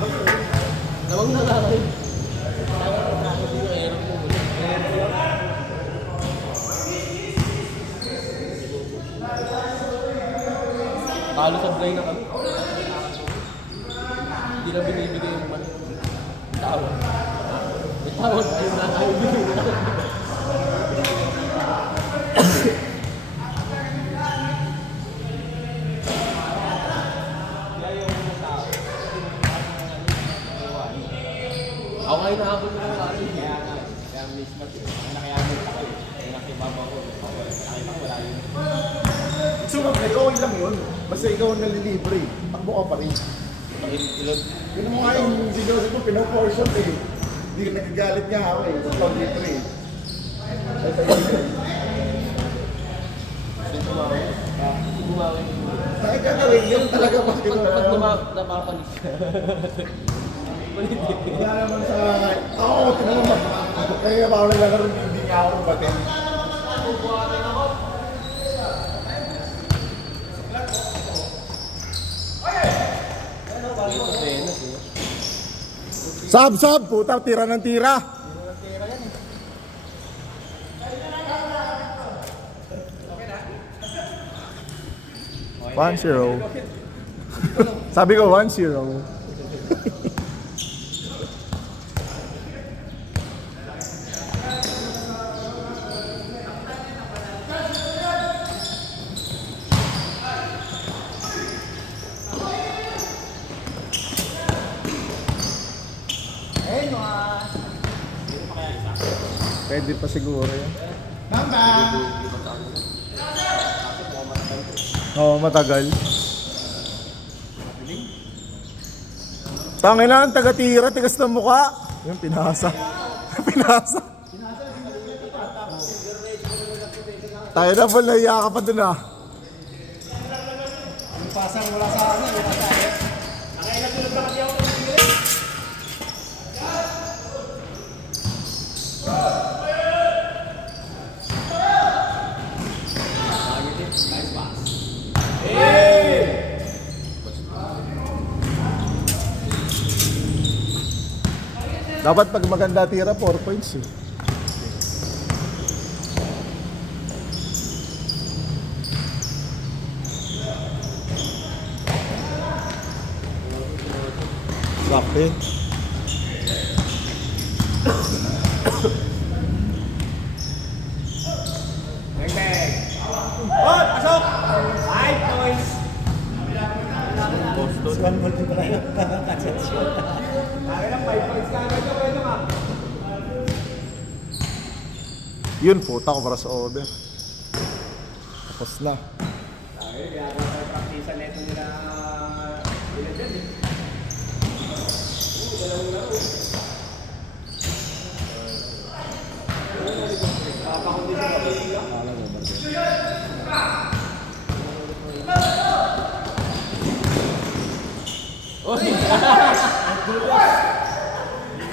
Nawag na lang rin. Talo sa brain na kami. Hindi na binibigay yung tawag. May tawag yung nakakayo binibigay. Ako ngayon nakapon na lang ako. Kaya miss na siya. Nakayamin ako. Kaya nakibaba ko. Nakita ko wala yun. So, okay lang yun. Basta ikaw ang nalilibre. Takbo ka pa rin. Yun mo nga yung si Joseph mo, pinaw-portion eh. Hindi ka nagagalit niya ako eh. Sa cloud libre eh. Bumawi. Bakit ka na rin yun talaga ba? Pag napakalis ka. Wala naman sa... Oo, tinanong mo. Kaya ba ako naglalaro, hindi nga ako batin. Sab, puta, tira ng tira. Tira yan eh. 1-0. Sabi ko 1-0. Pwede pa siguro yan. Mamba! Oo, matagal. Tangin na, taga-tira, tigas ng mukha. Yung pinasa. Pinasa. Tayo na pala, naiya ka pa dun ah. Yung pasang wala sa akin, wala sa akin. Nakailang tulog na kasi ako ng tigil. Dapat pag maganda tira, 4 points eh. Sakit. Bang bang. Oh, pasok! 5 points. Boston. Swan mo din pala yung kansensyon. Lang 5 points ka. Ito ka. Yun po, tako para sa over. Tapos na. Kaya tayo practice na ito nila dyan eh. Dalawang laro. Papakondisyon ka ba sila? Oy!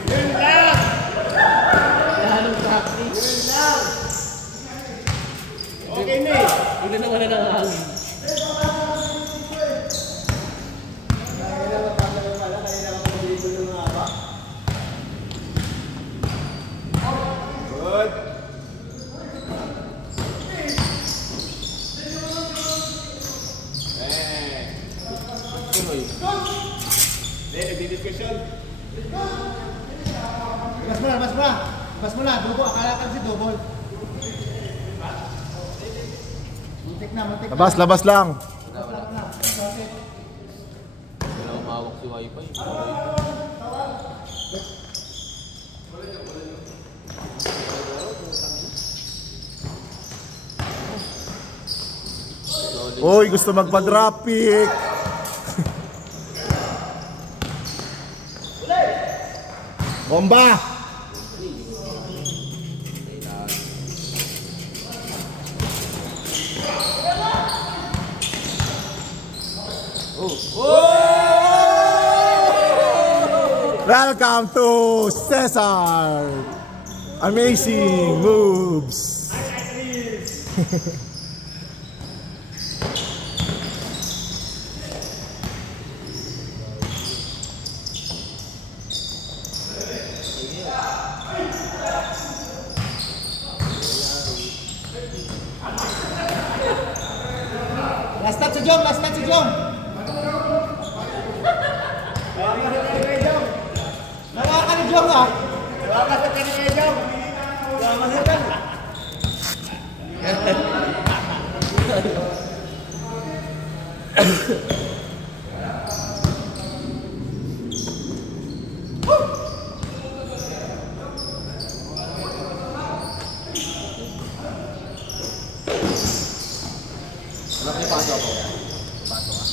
Yun lang! Lalong practice. Yun lang! Okay na eh. Hindi na wala ng hangin. Good. Tuloy. Nagdi-discussion. Bas mo na, Dobo, akala ka si Dobo. Muntik na. Labas lang. Wala umawak si Wi-Fi. Uy, gusto magpa-drop pick. Bomba! Welcome to Cesar! Amazing moves! Last touch si Jong, last touch si Jong. Nawa ka ni Jong ah. Nawa ka sa kanina Jong. Nawa ka sa Anak niya paso ako. Paso ka.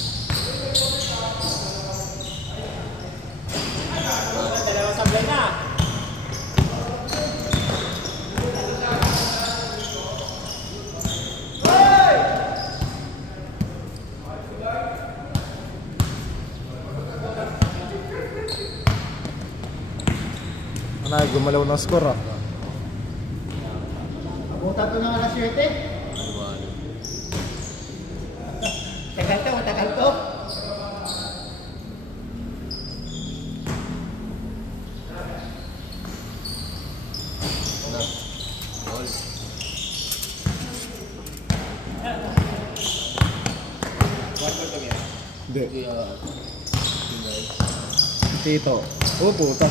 dalawa sablay na. Anay, gumalaw ng score ah. Abutan to ng alas 7. Tagal to, matagal to. Hindi. Tito. Oh, puta.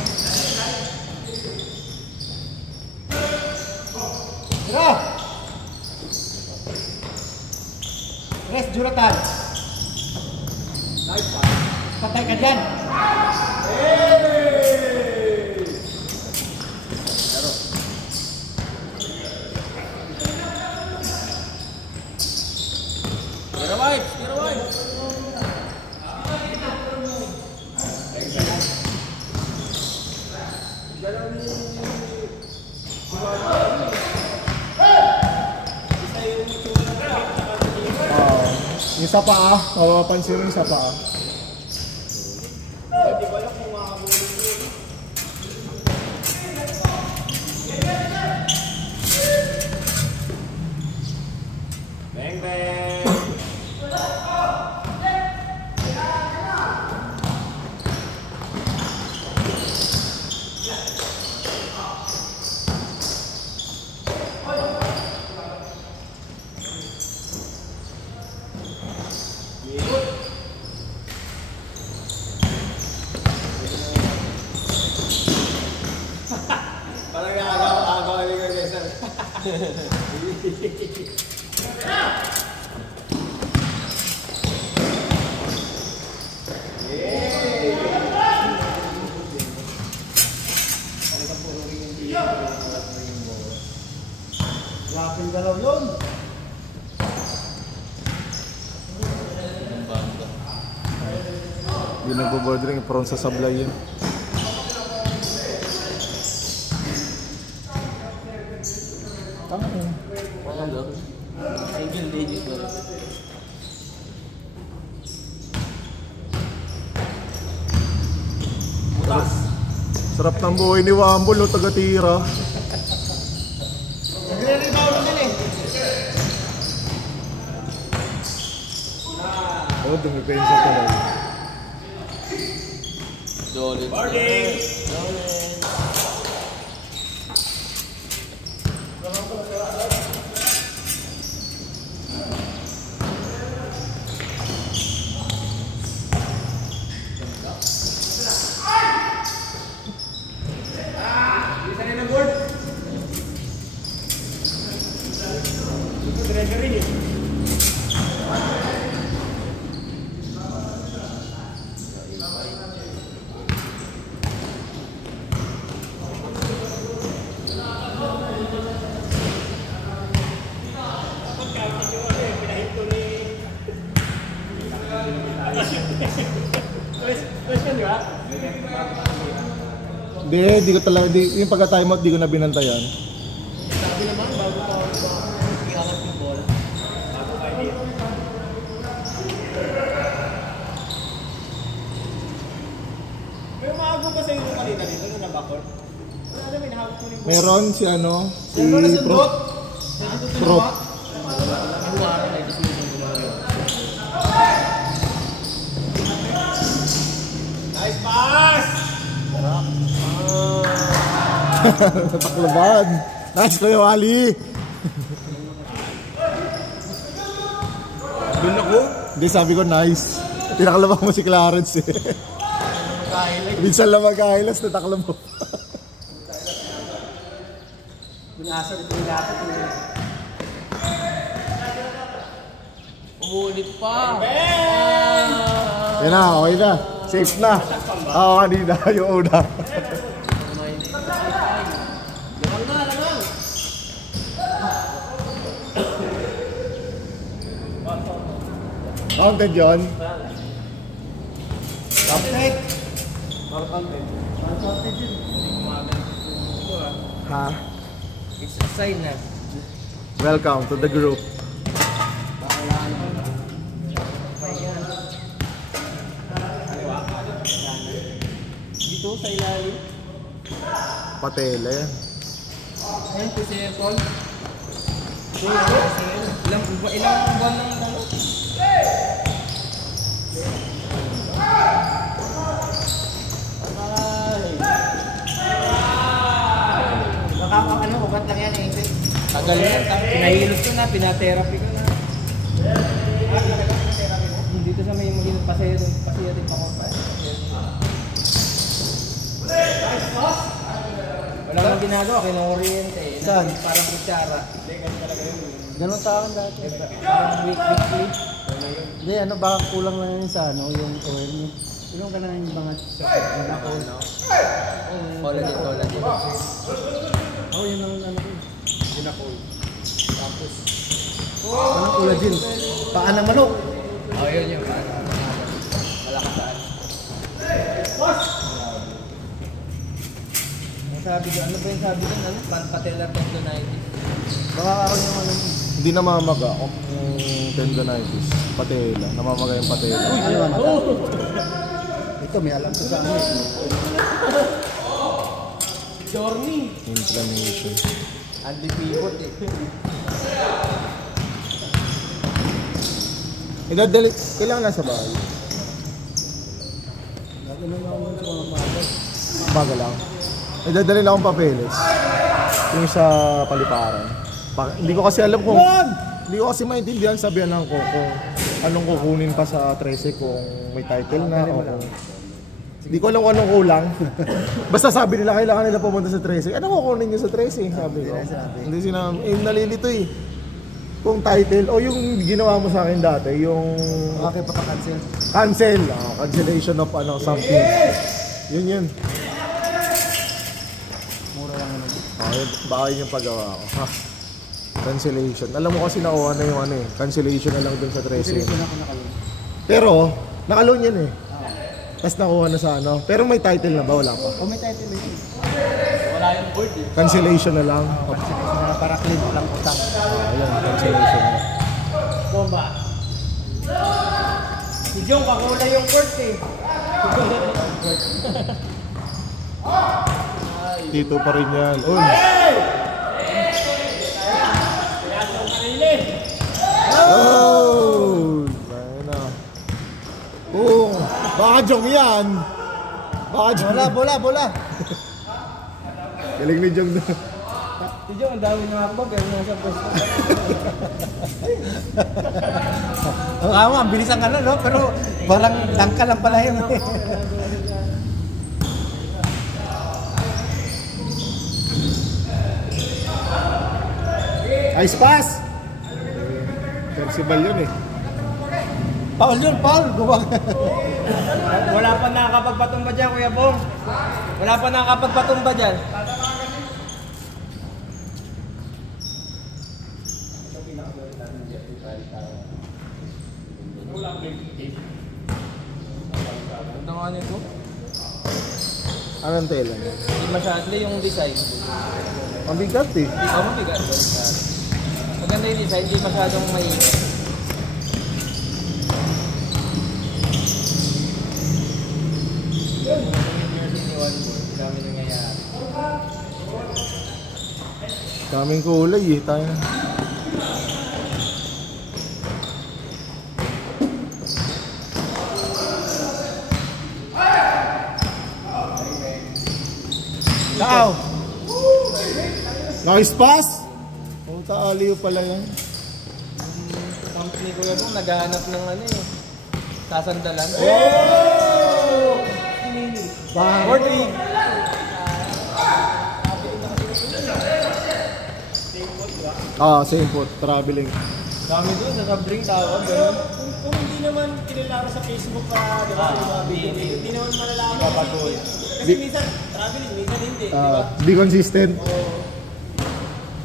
Tira! Rest, Jonathan. Patay ka dyan. Tira wide! Tira wide! Yung sa paa, mapapansin mo yung sa paa. Bang bang! Parang nakagawa ni Kuya Cesar. Lapin galaw yun. Yung nagbo-bordering, prone sa sablay yun. Tama yun. Single digit ba rin? Sarap ng buhay ni Wambol, o taga-tira. Nagre-rebound din eh. Oh, dumipensa talaga. Jolin. Morning! Bisa na board. Ito Gregory. Di ko talaga, yung pagka-timeout, di ko na binantayan. Sabi naman, bago pa iangat yung bola. Bago pa idea. May umago ba sa inyo kanina dito nung nabakot? Wala namin, nahawag ko rin bola. Meron si ano, si Pro. Pro. Nice pass! Taklaban. Nice Kuya Wally. Doon ako. Hindi, sabi ko nice. Tinakalabang mo si Clarence eh. Minsan lang mag-highlights, natakla mo. Binasa dito yung lapit. Umulit pa. Yan na, okay na. Safe na. Oo, kanina, yung una. Counted yun? Update! Ha? It's a sign na. Welcome to the group. Dito sa ilalim. Patela yan. Ayun, si Sir Paul. Ilang buwan ng ano? Ano, ugat lang yan eh. Tagal yan. Pinahilot ko na, pinatherapy ko na. Dito sa may maging pasiyatin pa ko pa. Wala nang ginagawa, kinukuryente eh. Saan? Parang kutsara. Ganun sa akin dati. Parang weekly. Hindi, ano, baka kulang lang yun sa ano, yung oil. Ilang ka na yung mga ako. Collagen. Oh, yun ang ano ko. Ginakol. Tapos, anong collagen? Paan ng manok. Oh, yun yung malakasan. Sabi ko, ano ba yung sabi ko? Ano? Patellar tendonitis. Baka ako yung ano. Hindi namamaga yung tendonitis. Patela. Namamaga yung patela. Ano ba mata? Ito, may alam ko sa ano. Journey. Inflammation. Anti-pivot eh. Idadali. Kailangan nasa bahay. Nagano na ako sa mga magal. Baga lang. Idadali lang akong papeles. Yung sa paliparan. Hindi ko kasi alam kung... Hindi ko kasi maintindihan, sabihan lang ko kung anong kukunin pa sa 13 kung may title na o kung... Hindi ko alam kung anong kulang. Basta sabi nila kailangan nila pumunta sa 13. Ano kukunin nyo sa 13? Sabi ko. Hindi sinabi. Nalilito eh. Kung title o yung ginawa mo sa akin dati, yung... Okay, papa-cancel. Cancel. Cancellation of ano, something. Yun. Mura lang naman. Baka yun yung paggawa ko. Ha? Cancellation. Alam mo kasi nakuha na yung ano eh. Cancellation na lang dun sa 13. Cancellation ako nakalun. Pero, nakaloan yan eh. Tapos nakuha na sa ano. Pero may title na ba? Wala pa. O may title na yun. Wala yung board eh. Cancellation na lang. Cancellation na para clean lang utang. Ayan, cancellation na. Bomba. Si Jong, kakula yung board eh. Dito pa rin yan. Uy! Oh! Ayun na. Oh! Baka Jong yan! Baka Jong. Bola. Galing ni Jong na. Si Jong, ang dami ng akbo pero nasa pwesto. Oo, ang bilis ang ano, no? Pero parang dangka lang pala yun. Ice pass! Percival yun eh. Paul yun, Paul! Wala pa nakakapagpatumba dyan, Kuya Bong. Wala pa nakakapagpatumba dyan. Ito nga nito. Anong tela niya? Hindi masyadlo yung design. Ang bigat eh. Hindi mo bigat. Maganda yung design, hindi masyadong mainit. Daming kulay eh. Tayo na. Tao! Nice pass! Puta, aliw pala yan. ni Kuya Bong naghahanap ng ano eh. Sasandalan. Bakit? 40. Same foot, traveling. Dami doon, nasa-drink tawag. Ganun. Kung hindi naman kinilaro sa Facebook ka, di ba? Hindi naman malalaman. Kasi minsan, traveling, minsan hindi. Di ba? Di consistent.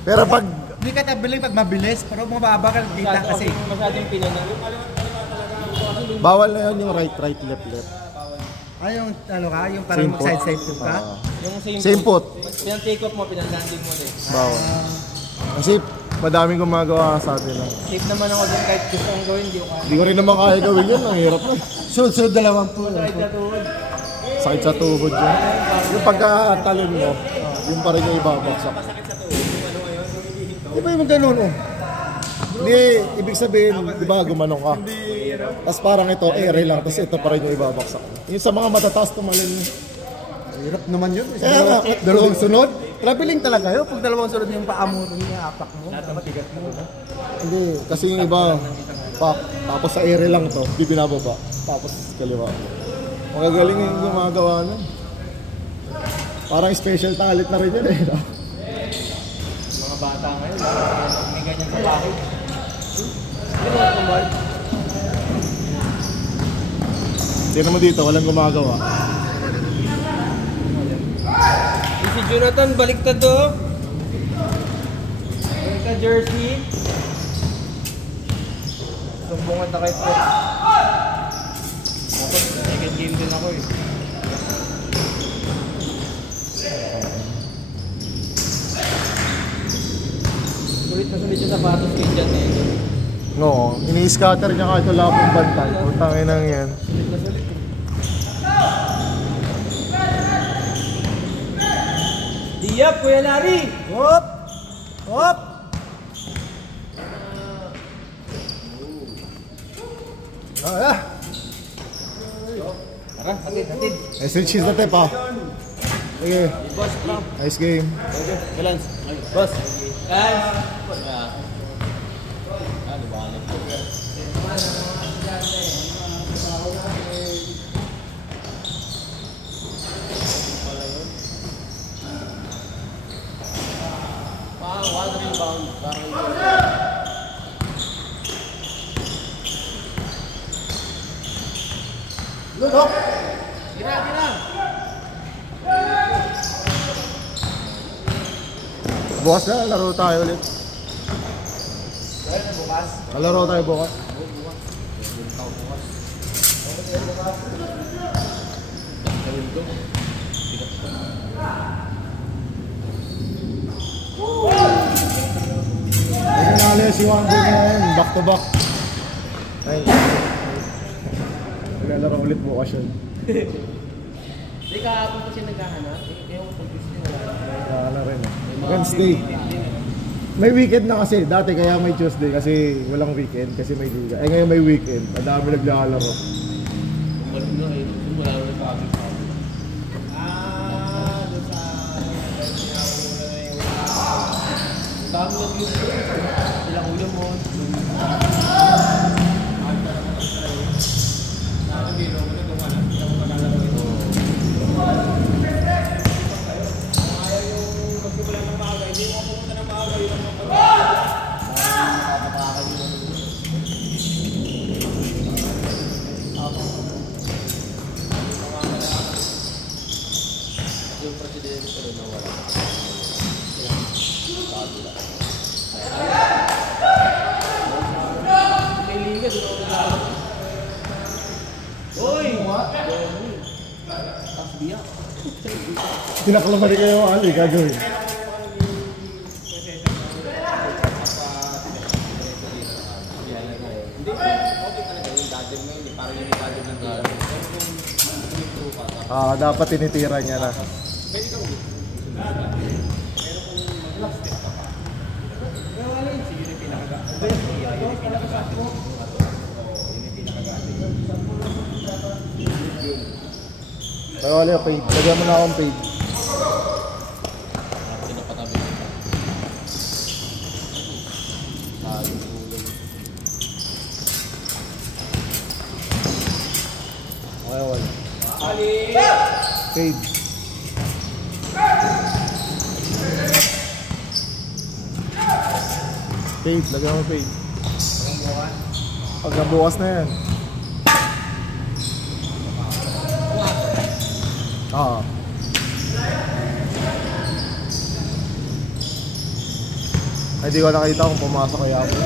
Pero pag Hindi ka traveling pag mabilis, pero mababa ka kita kasi. Masyadong pinanin. bawal na yun yung right, left. Yung ano ka, yung parang Same foot. side foot ka? Yung Same foot. Pinang-take off mo, pinang-landing mo din. Bawal. Kasi madaming gumagawa sa atin lang. Safe naman ako din kahit gusto kong gawin, hindi ko kaya. Hindi ko rin naman kaya gawin yun, ang hirap na. Sunod dalawang po. Kahit sa tuhod. Sakit sa tuhod yun. Yung pagkatalon mo, yung pa rin yung ibabaksak. Di ba yung ganun oh? Hindi, ibig sabihin, di ba gumanong ka? Tapos parang ito, ere lang, tapos ito pa rin yung ibabaksak. Yung sa mga matataas tumalon. Hirap naman yun. Dalawang sunod? Traveling talaga yun. Pag dalawang sunod yung paa mo, yung apak mo, matigat mo. Hindi, kasi yung iba, tapos sa ere lang to, di binababa. Tapos kaliwa. Magagaling yung gumagawa nun. Parang special talent na rin yun eh. Mga bata ngayon, may ganyan sa bakit. Hindi naman kumbal. Hindi naman dito, walang gumagawa. Si Jonathan, baliktad to. Baliktad jersey. Sumbungan na kay Fred. Ako, second game din ako eh. Sulit na sulit yung sapatos kayo dyan eh. No, ini-scatter niya kahit wala pong bantay. Putangin nang yan. Sulit na sulit eh. Diyap, Kuya Larry! Hop! Hop! Tara, hatid. Message is the tip ha. Sige. Nice game. Balance. Boss. Lunok. Bukas na, laro tayo ulit. Laro tayo bukas. Ayun na alis si Wangbo ngayon, back to back. Ay. Maglalaro ulit bukas yun. Hindi ka po kasi naghahanap. Ewan ko gusto nyo Wala na rin. Wednesday. May weekend na kasi. Dati kaya may Tuesday kasi walang weekend kasi may liga. Eh ngayon may weekend. Madami naglalaro. Dami ng views ko. Ilang ulo mo. Yung presidente ko rin nawala. May liga doon ako nalala. Uy! Takbiya. Tinaklamari kayo Ali, gagawin. Dapat tinitira niya na. Pero wala yung paid. Lagyan mo na akong paid. Kaya wala. Ali! Fade. Fade, lagyan mo fade. Pagka bukas na yan. Ah. Ay, di ko nakita kung pumasok kaya ako.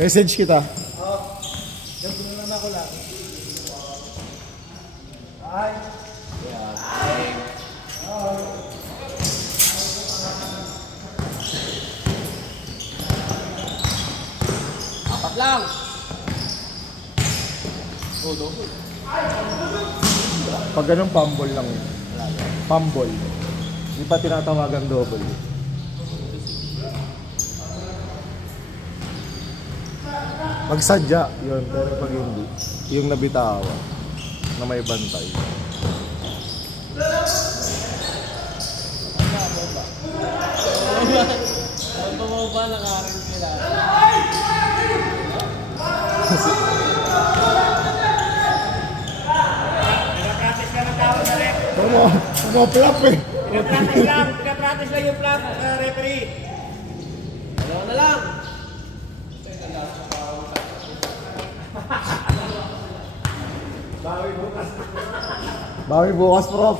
Message kita. Apat lang! Pag ganun, pambol lang yun. Pambol. Di pa tinatawagan double. Magsadya yun, pero pag hindi, yung nabitawan na may bantay. Ang bumaba ng aral sila. Pinapractice ka ng tao na rep. Flop eh. Pinapractice lang yung flap, referee. Dalawa na lang. Bawi bukas, prof.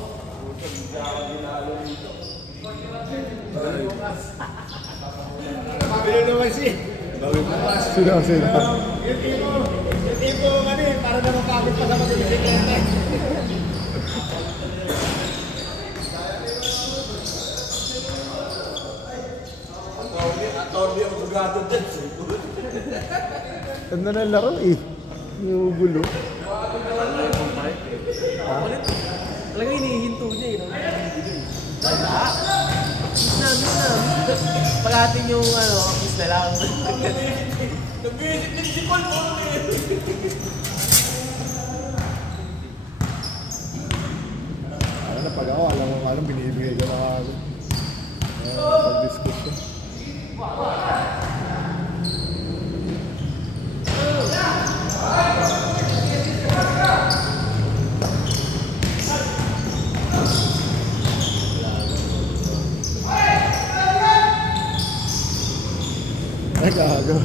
Pero naman si. Bawi bukas. Sino? Yung tipo ano eh, para na mapagod pa sa mag-bisikleta. Atorbi ang bugado dyan. Ganda na laro eh. Yung gulo. Talaga hinihinto niya eh. Wala. Miss na. Pag-atin yung miss na lang. Nag-visit din si Paul mo eh. Ano na pag ako, alam mo anong binibigay ko na ako. Pag-discussion. Ay, gago.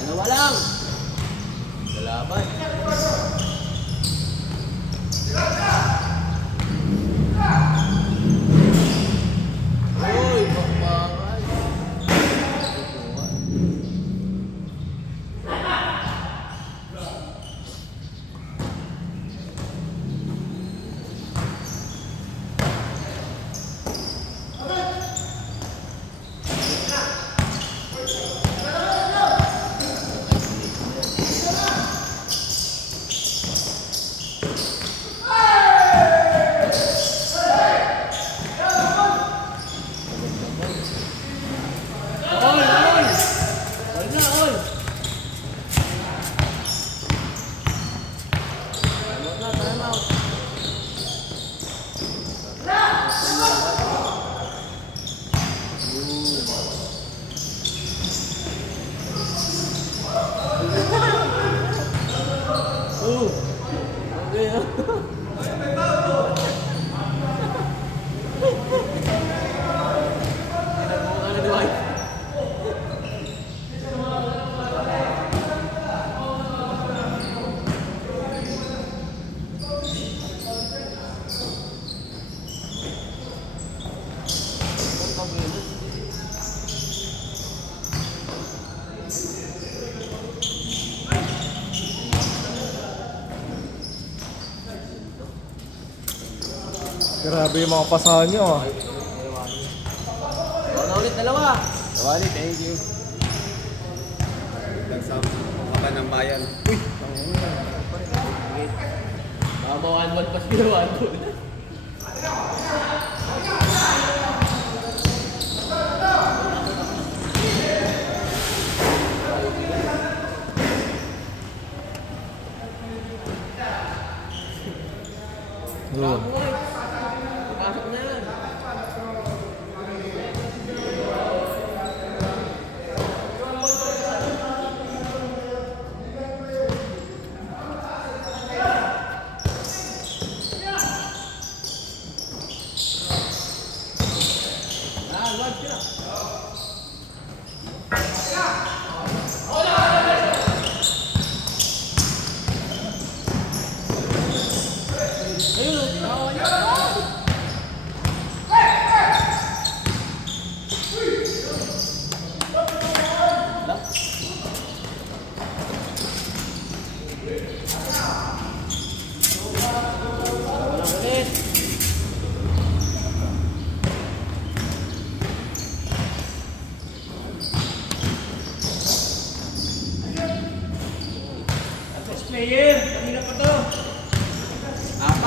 Dalawa lang. Lalaban. Uy, bakbakay. Grabe yung mga pasahan nyo ah. Na ulit, dalawa. Wali, thank you. Lang sa kaban ng bayan. Uy! Mawan-wan pa ginawa doon. Pasok na yan. Player, kanina pa to. 4.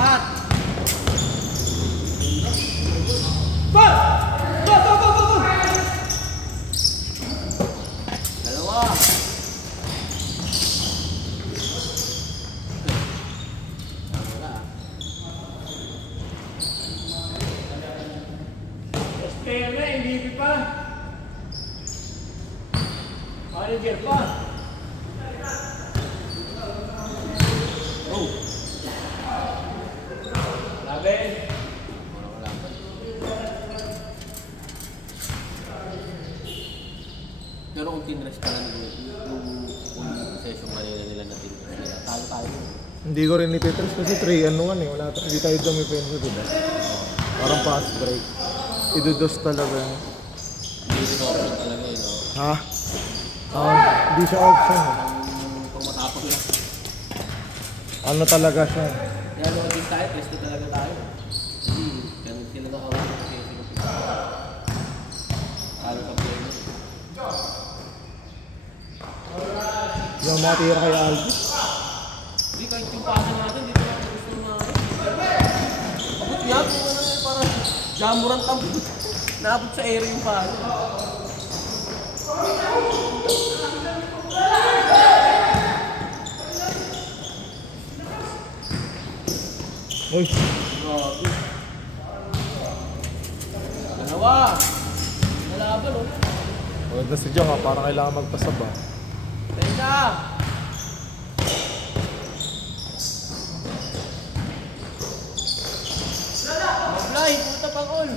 Go! Dalawa. Player na, MVP pa. Manager pa. Laben. Pero kung tinrest pa lang yung session kanina nila na tinrest nila, talo tayo. Hindi ko rin ititres kasi 3-1 eh. Wala, hindi tayo dumipenso, diba? Parang fast break. Idudos talaga. Hindi rin option talaga no? Ha? Hindi siya option eh. Kung matapos lang. Ano talaga siya? Kaya nung din tayo, test na talaga tayo. Hindi, ganun sila nakawala sa session. Talo sa play mo. Yung mga tira kay Aldi. Hindi, kahit yung pasa natin, dito natin gusto na. Abot niya, kung ano eh, parang jamurang tambot. Naabot sa area yung pasa. Uy, Grabe. Dalawa. Nalaban, oh. maganda si Jong ha. Parang kailangan magpasaba. Teka! Mablay, puta pang all.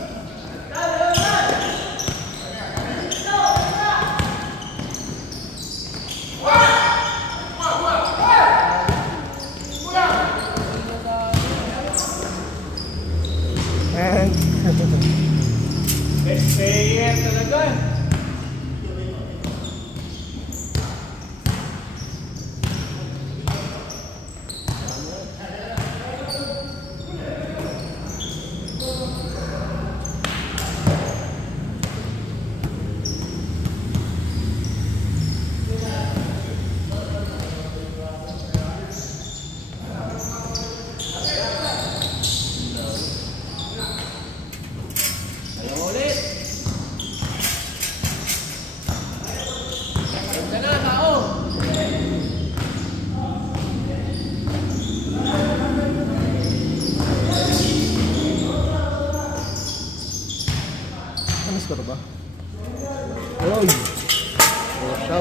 And Best player talaga. Ayaw ulit. Ganda na, tao. ano score ba? Uy! Siya.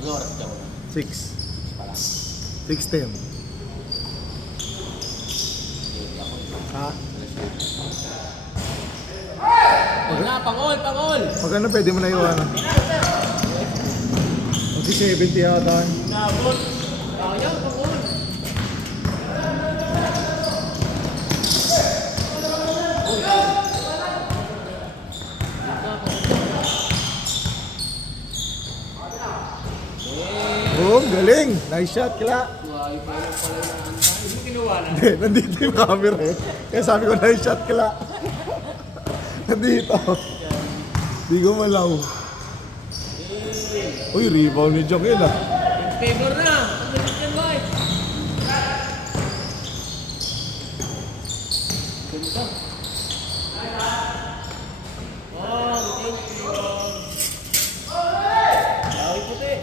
Ano oras ka mo? 6:10. Ha? Wala, pangol, pangol. Pag ano pwede mo na iwanan? Kasi 70 yata. Nabot. Ayaw, pangol. Oh, galing! Nice shot, Kila! Buhay pa lang pala yung antay. Hindi mo kinuha na. Hindi, nandito yung camera eh. Kaya sabi ko, nice shot, Kila! Nandito. Hindi ko malaw. Uy, rebound ni Jong yun ah. In favor na. Ang galit yan, boy. Ganda. Oh, detention. Lawi puti.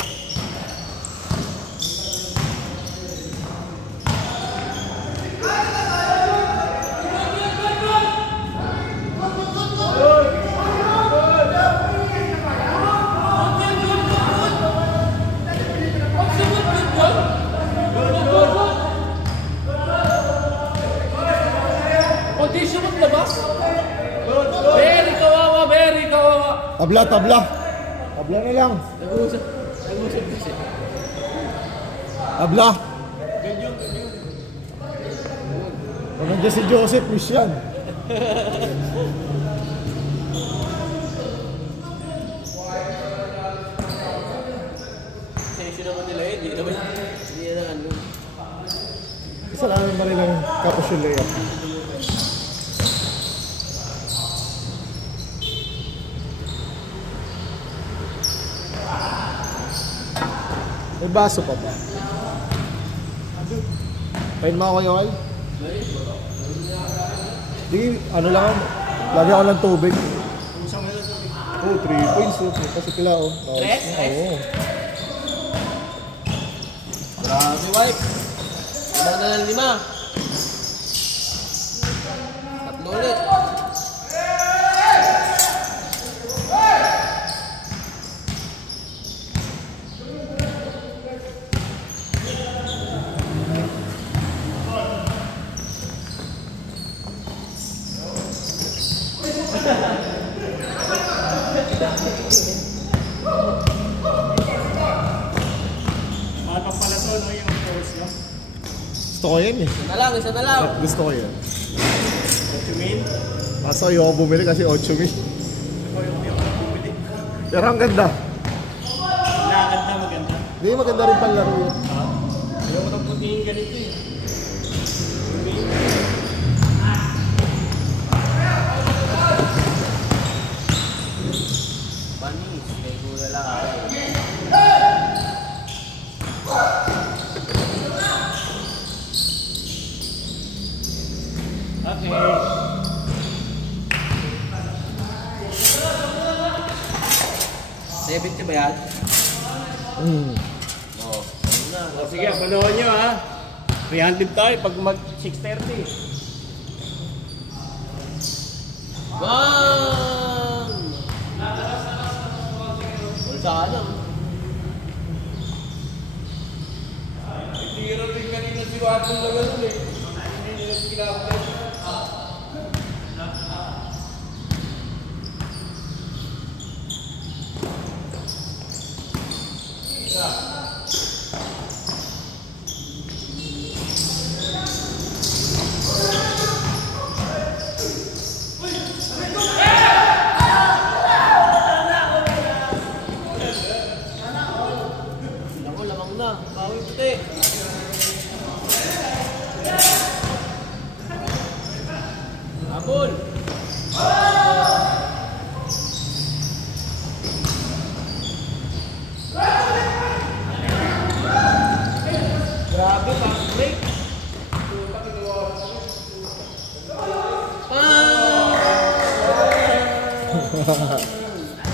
Condition mo labas. Very kawawa, very kawawa. Tabla, tabla. Tabla na lang. Nag-uusap kasi. Tabla. Kung nandiyan si Joseph, miss yan. Sensyo naman nila yun. Hindi naman. Hindi yan ang ano. Kasalanan ba nilang kapos yung layup? May baso pa ba? Pain mo ako yung Di, ano lang, lagi ako ng tubig. Oh, 3 points oh. Kasi pila oh. Tres? Oo. Grabe, wife. 5 na lang 5. Tatlo ulit. Gusto ko yan eh. Isa na lang. Gusto ko yan. 8,000? Kaso ayoko bumili kasi 8,000. Pero ang ganda. Maganda. Hindi, maganda rin panlaro yun. Ayaw mo putiin ganito eh. Panis, kay Kuya lang. Okay. 70 ba yan? Oo. O sige, panahon nyo ha. 300 tayo pag mag 6:30. Bang! Wala sana. Tira rin kanina si Watson na gano'n eh. Hindi nila kinakapit. Ako, lamang na. Bawi puti. Abol! Grabe, fast break.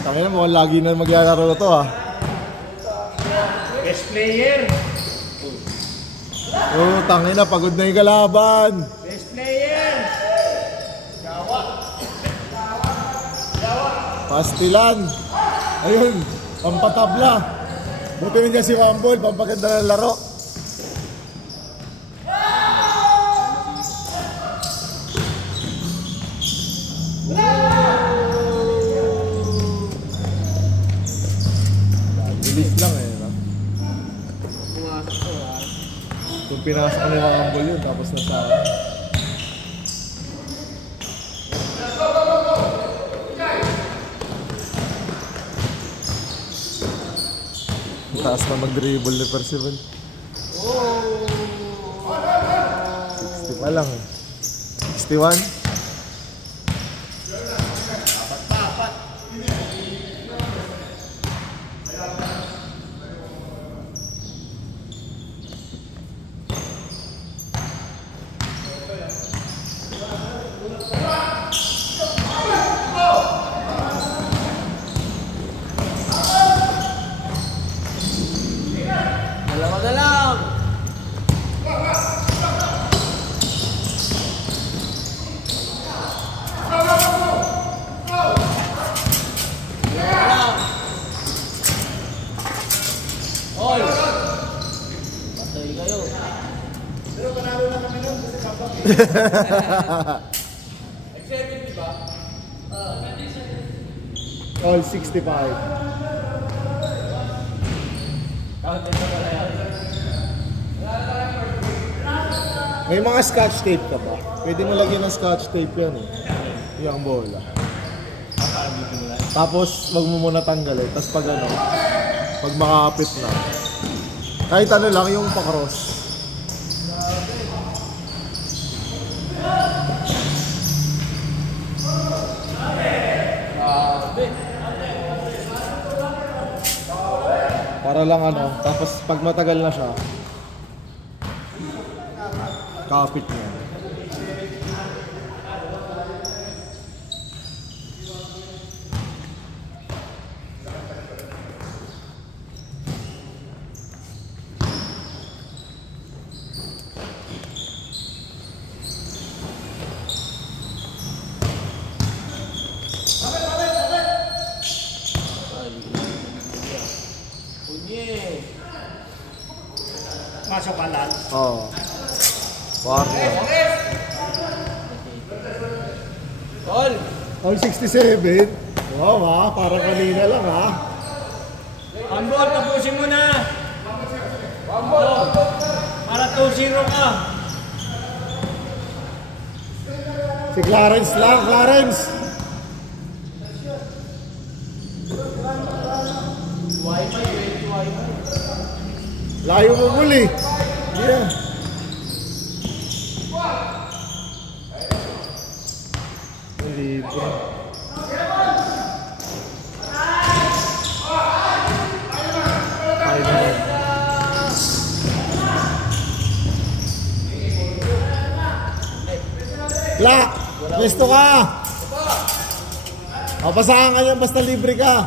Tangina mo, lagi na maglalaro to ah. Best player. Oh, tangina, pagod na yung kalaban. Best player. Pastilan. Ayun, pampatabla. Buti rin niya si Wambol, pampaganda ng laro. Bilis lang eh, no? Pumasok ko ha. Kung pinasok ko na yung Wambol yun, tapos nasa... Taas na mag-dribble ni Percival. 60 pa lang. 61. All 65. May mga scotch tape ka ba? Pwede mo lagyan ng scotch tape yan eh. Yung bola. Tapos wag mo muna tanggalin. Tapos pag ano, pag makapit na, kahit ano lang yung pa-cross. Para lang ano, tapos pag matagal na siya, kapit niya. Pasok ka lang. Oo. Warner. Tol! All 67. Wow ha, parang kanina lang ha. Ambol, tapusin mo na. Ambol. Para 2-0 ka. Si Clarence lang, Clarence. Layo mo muli. Yeah. Libre. Black, pwesto ka. Papasahan ka yan basta libre ka.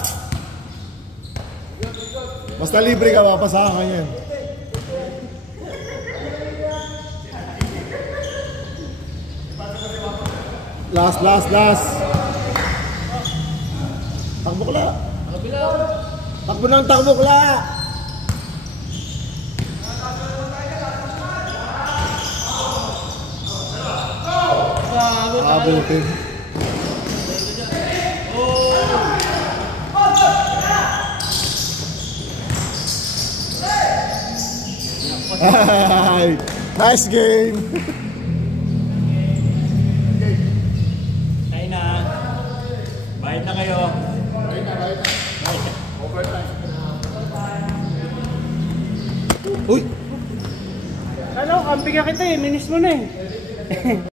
Basta libre ka, papasahan ka yan. Last. Takbo kla. Takbo ng takbo kla. Abutin. Ay, nice game. Kain na. Bayad na kayo. Uy. Ano, kampi ka kita eh. Minis mo na eh.